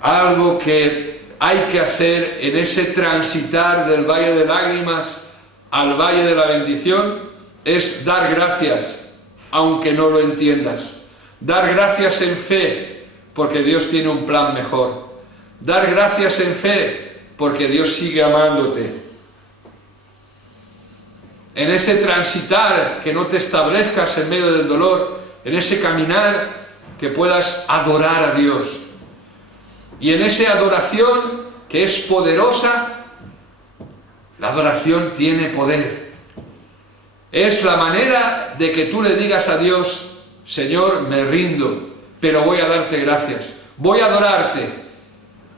Algo que hay que hacer en ese transitar del valle de lágrimas al valle de la bendición es dar gracias, aunque no lo entiendas. Dar gracias en fe, porque Dios tiene un plan mejor. Dar gracias en fe, porque Dios sigue amándote. En ese transitar, que no te establezcas en medio del dolor, en ese caminar, que puedas adorar a Dios. Y en esa adoración que es poderosa, la adoración tiene poder. Es la manera de que tú le digas a Dios: Señor, me rindo, pero voy a darte gracias, voy a adorarte.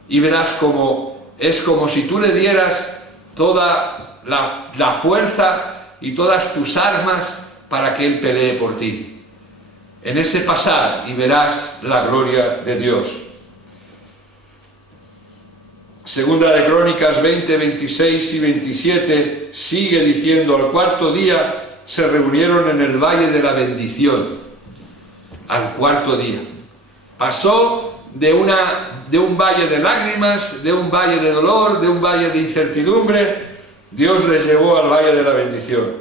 Y verás cómo es como si tú le dieras toda la fuerza y todas tus armas para que Él pelee por ti. En ese pasar, y verás la gloria de Dios. Segunda de Crónicas 20, 26 y 27 sigue diciendo: al cuarto día se reunieron en el valle de la bendición. Al cuarto día. Pasó de un valle de lágrimas, de un valle de dolor, de un valle de incertidumbre. Dios les llevó al valle de la bendición,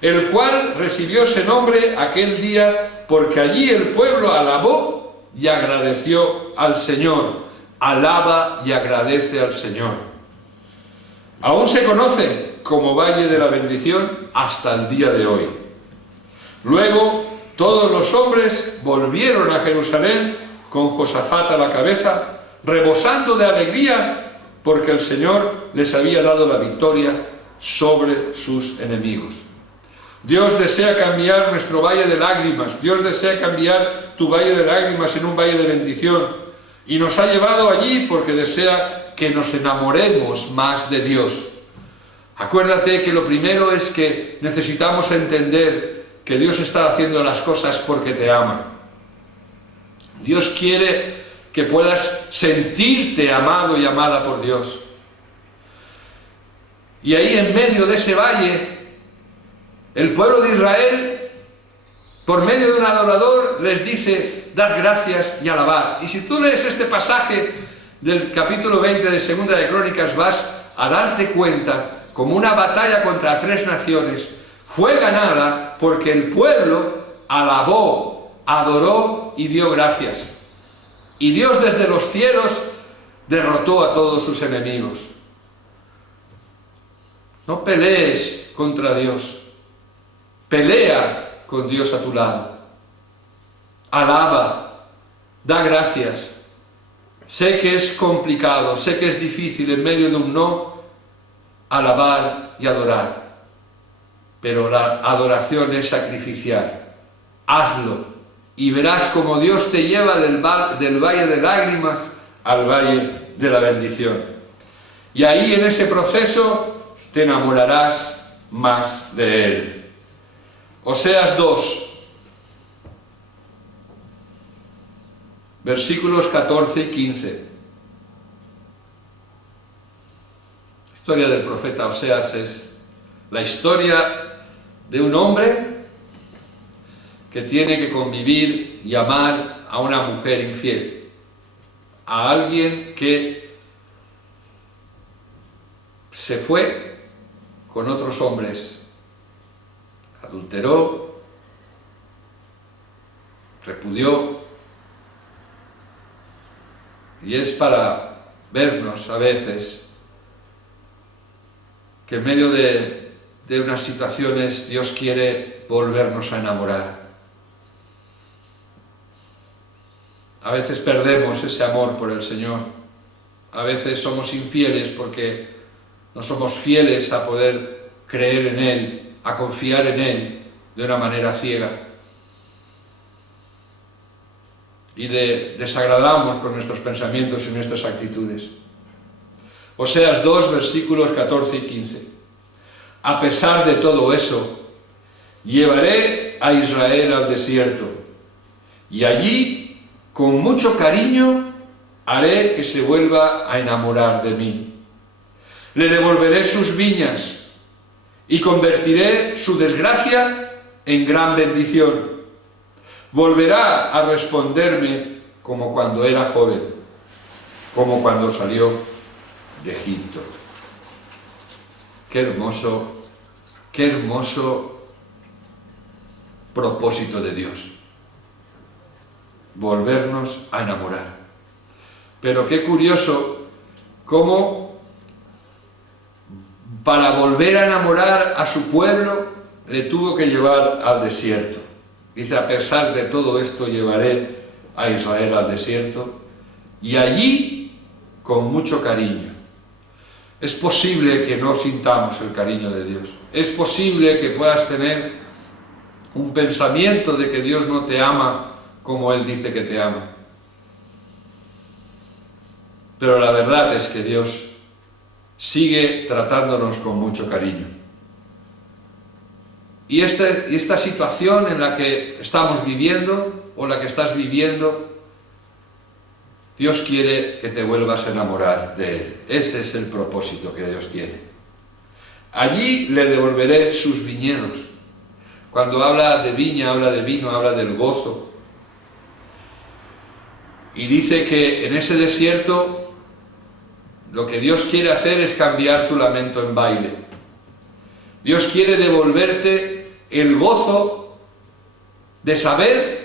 el cual recibió ese nombre aquel día porque allí el pueblo alabó y agradeció al Señor. Alaba y agradece al Señor. Aún se conoce como Valle de la Bendición hasta el día de hoy. Luego todos los hombres volvieron a Jerusalén con Josafat a la cabeza, rebosando de alegría porque el Señor les había dado la victoria sobre sus enemigos. Dios desea cambiar nuestro valle de lágrimas, Dios desea cambiar tu valle de lágrimas en un valle de bendición. Y nos ha llevado allí porque desea que nos enamoremos más de Dios. Acuérdate que lo primero es que necesitamos entender que Dios está haciendo las cosas porque te ama. Dios quiere que puedas sentirte amado y amada por Dios. Y ahí en medio de ese valle, el pueblo de Israel, por medio de un adorador, les dice: dad gracias y alabad. Y si tú lees este pasaje del capítulo 20 de Segunda de Crónicas, vas a darte cuenta como una batalla contra 3 naciones fue ganada porque el pueblo alabó, adoró y dio gracias. Y Dios desde los cielos derrotó a todos sus enemigos. No pelees contra Dios, pelea con Dios a tu lado. Alaba, da gracias. Sé que es complicado, sé que es difícil en medio de un no alabar y adorar. pero la adoración es sacrificial. Hazlo y verás cómo Dios te lleva del valle de lágrimas al valle de la bendición. Y ahí en ese proceso te enamorarás más de Él. Oseas 2, versículos 14 y 15. La historia del profeta Oseas es la historia de un hombre que tiene que convivir y amar a una mujer infiel, a alguien que se fue con otros hombres, adulteró, repudió, y es para vernos a veces que en medio de unas situaciones Dios quiere volvernos a enamorar. A veces perdemos ese amor por el Señor, a veces somos infieles porque no somos fieles a poder creer en Él, a confiar en Él de una manera ciega. Y le desagradamos con nuestros pensamientos y nuestras actitudes. Oseas 2, versículos 14 y 15. A pesar de todo eso, llevaré a Israel al desierto, y allí, con mucho cariño, haré que se vuelva a enamorar de mí. Le devolveré sus viñas y convertiré su desgracia en gran bendición. Volverá a responderme como cuando era joven, como cuando salió de Egipto. Qué hermoso propósito de Dios. Volvernos a enamorar. Pero qué curioso cómo para volver a enamorar a su pueblo le tuvo que llevar al desierto. Dice, a pesar de todo esto llevaré a Israel al desierto y allí con mucho cariño. Es posible que no sintamos el cariño de Dios. Es posible que puedas tener un pensamiento de que Dios no te ama como Él dice que te ama. Pero la verdad es que Dios sigue tratándonos con mucho cariño. Y esta situación en la que estamos viviendo, o la que estás viviendo, Dios quiere que te vuelvas a enamorar de Él. Ese es el propósito que Dios tiene. Allí le devolveré sus viñedos. Cuando habla de viña, habla de vino, habla del gozo. Y dice que en ese desierto lo que Dios quiere hacer es cambiar tu lamento en baile. Dios quiere devolverte el gozo de saber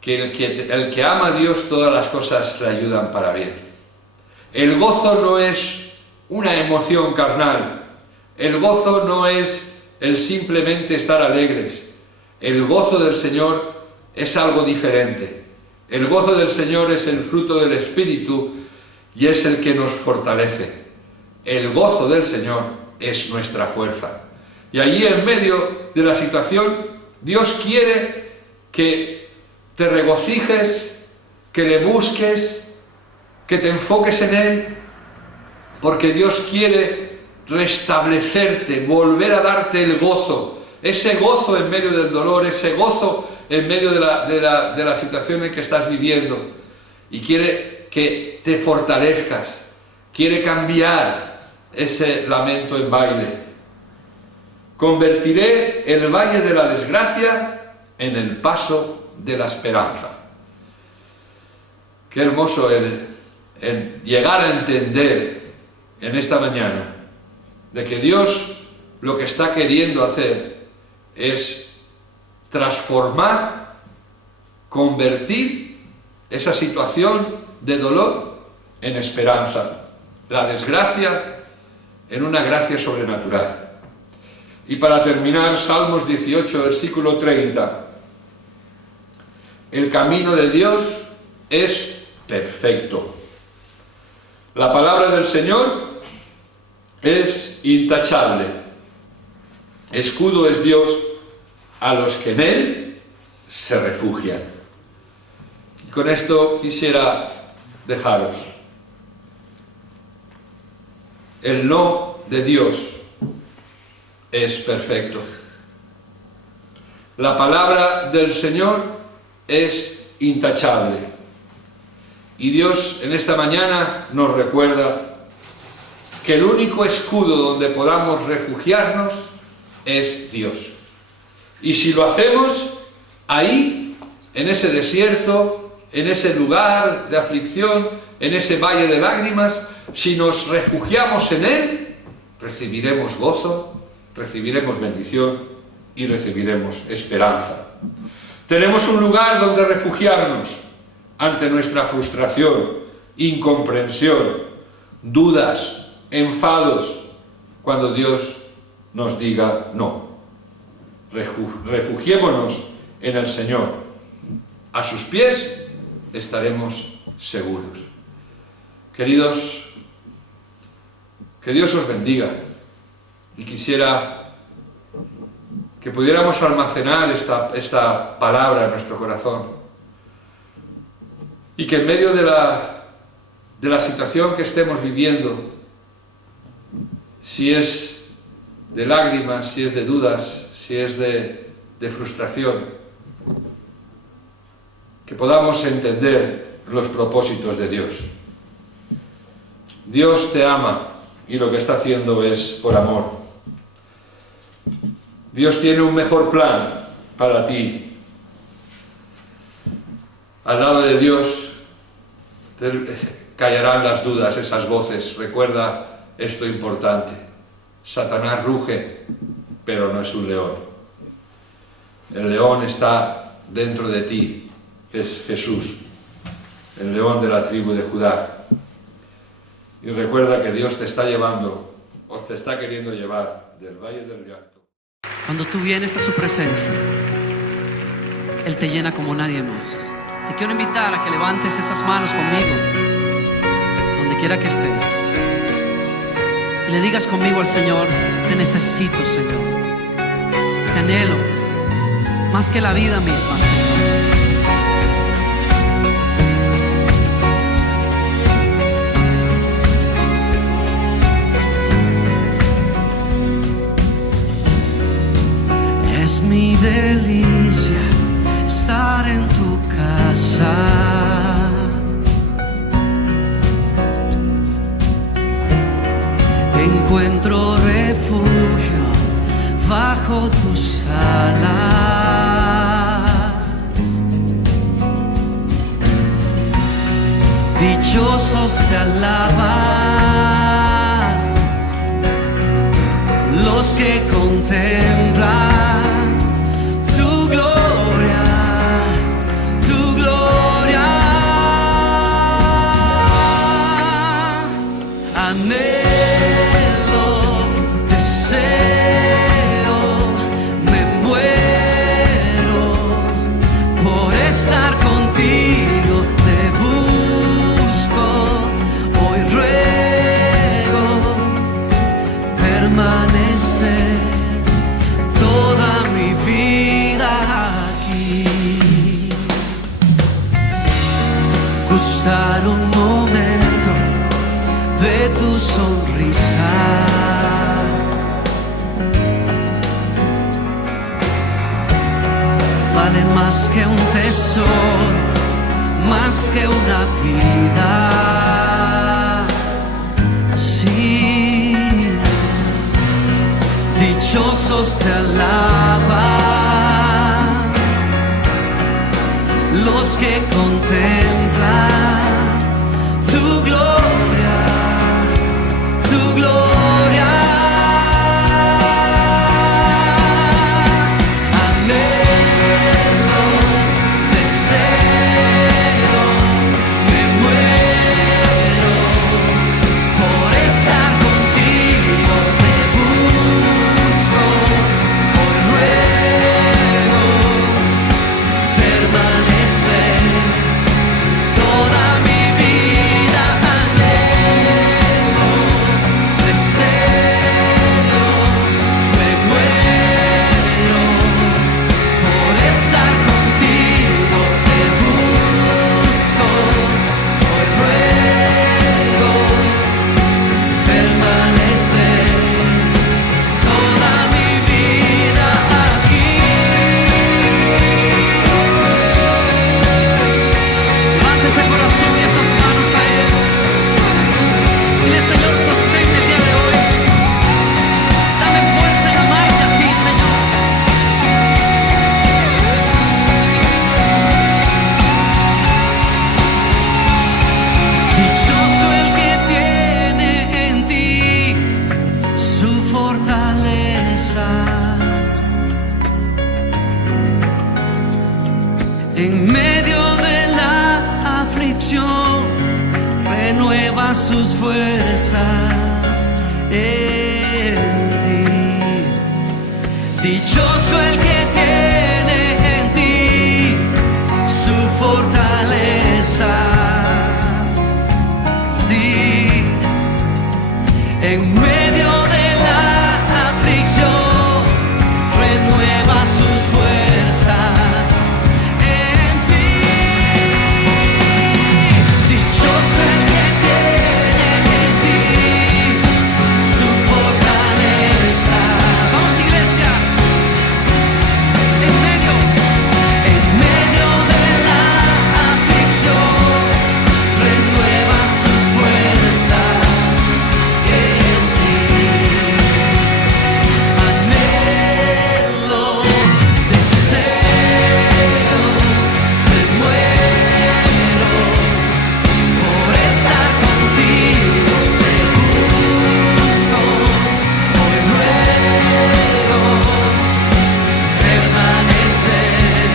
que el que ama a Dios todas las cosas le ayudan para bien. El gozo no es una emoción carnal. El gozo no es el simplemente estar alegres. El gozo del Señor es algo diferente. El gozo del Señor es el fruto del Espíritu y es el que nos fortalece. El gozo del Señor es nuestra fuerza. Y allí en medio de la situación, Dios quiere que te regocijes, que le busques, que te enfoques en Él, porque Dios quiere restablecerte, volver a darte el gozo, ese gozo en medio del dolor, ese gozo en medio de la situación en que estás viviendo, y quiere que te fortalezcas, quiere cambiar ese lamento en baile. Convertiré el valle de la desgracia en el paso de la esperanza. Qué hermoso el llegar a entender en esta mañana de que Dios lo que está queriendo hacer es transformar, convertir esa situación de dolor en esperanza, la desgracia en una gracia sobrenatural. Y para terminar, Salmos 18, versículo 30. El camino de Dios es perfecto. La palabra del Señor es intachable. Escudo es Dios a los que en Él se refugian. Y con esto quisiera dejaros. El no de Dios es perfecto. La palabra del Señor es intachable. Y Dios en esta mañana nos recuerda que el único escudo donde podamos refugiarnos es Dios. Y si lo hacemos ahí, en ese desierto, en ese lugar de aflicción, en ese valle de lágrimas, si nos refugiamos en Él, recibiremos gozo, recibiremos bendición y recibiremos esperanza. Tenemos un lugar donde refugiarnos ante nuestra frustración, incomprensión, dudas, enfados, cuando Dios nos diga no. Refugiémonos en el Señor. A sus pies estaremos seguros. Queridos, que Dios os bendiga, y quisiera que pudiéramos almacenar esta palabra en nuestro corazón, y que en medio de la situación que estemos viviendo, si es de lágrimas, si es de dudas, si es de frustración, que podamos entender los propósitos de Dios. Dios te ama y lo que está haciendo es por amor. Dios tiene un mejor plan para ti. Al lado de Dios callarán las dudas, esas voces. Recuerda esto importante. Satanás ruge, pero no es un león. El león está dentro de ti, que es Jesús, el león de la tribu de Judá. Y recuerda que Dios te está llevando, o te está queriendo llevar del valle del llanto. Cuando tú vienes a su presencia, Él te llena como nadie más. Te quiero invitar a que levantes esas manos conmigo, donde quiera que estés, y le digas conmigo al Señor: te necesito, Señor. Te anhelo más que la vida misma, Señor. Es mi delicia estar en tu casa. Encuentro refugio bajo tus alas. Dichosos te alaban los que contemplan tu gloria, tu gloria. Anhelo, deseo, me muero por estar contigo. Te busco, hoy ruego permanecer toda mi vida aquí. Gustar un momento de tu sonrisa, vale más que un tesoro, más que una vida. Sí, dichosos te alaban los que contemplan tu gloria, tu gloria. Anhelo, deseo, me muero por estar contigo. Te busco, hoy ruego permanecer En medio de la aflicción, renueva sus fuerzas en ti. Dichoso el que tiene en ti su fortaleza. Sí, en medio de la aflicción, renueva sus fuerzas en ti. Dichoso el que tiene en ti su fortaleza. Vamos, iglesia. En medio de la aflicción, renueva sus fuerzas en ti. Anhelo, deseo, me muero por estar contigo. Te busco, hoy ruego permanecer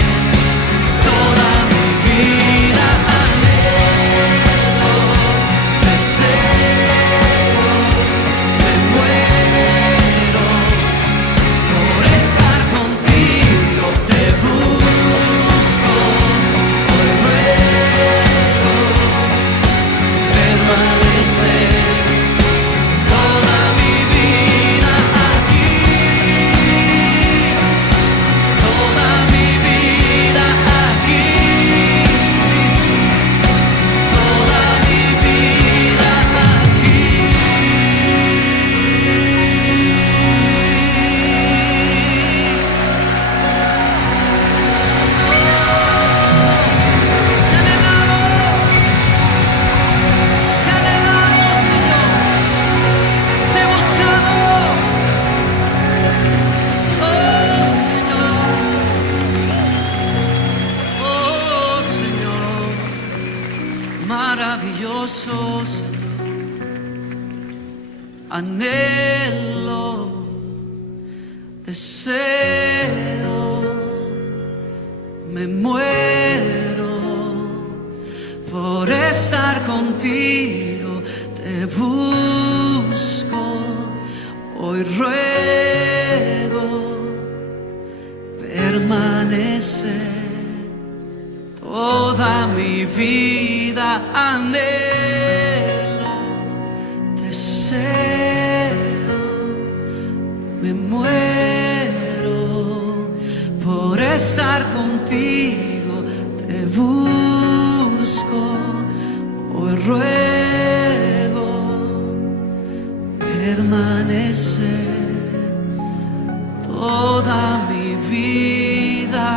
toda mi vida. Anhelo, deseo, me muero por estar contigo. Te busco, hoy ruego permanecer toda mi vida aquí. Toda mi vida aquí, sí, toda mi vida aquí. Te anhelamos, Señor, te buscamos, oh Señor, maravilloso Señor. Anhelo, deseo, me muero por estar contigo. Te busco, hoy ruego permanecer toda mi vida. Anhelo, deseo, me muero por estar contigo. Te busco, hoy ruego permanecer toda mi vida.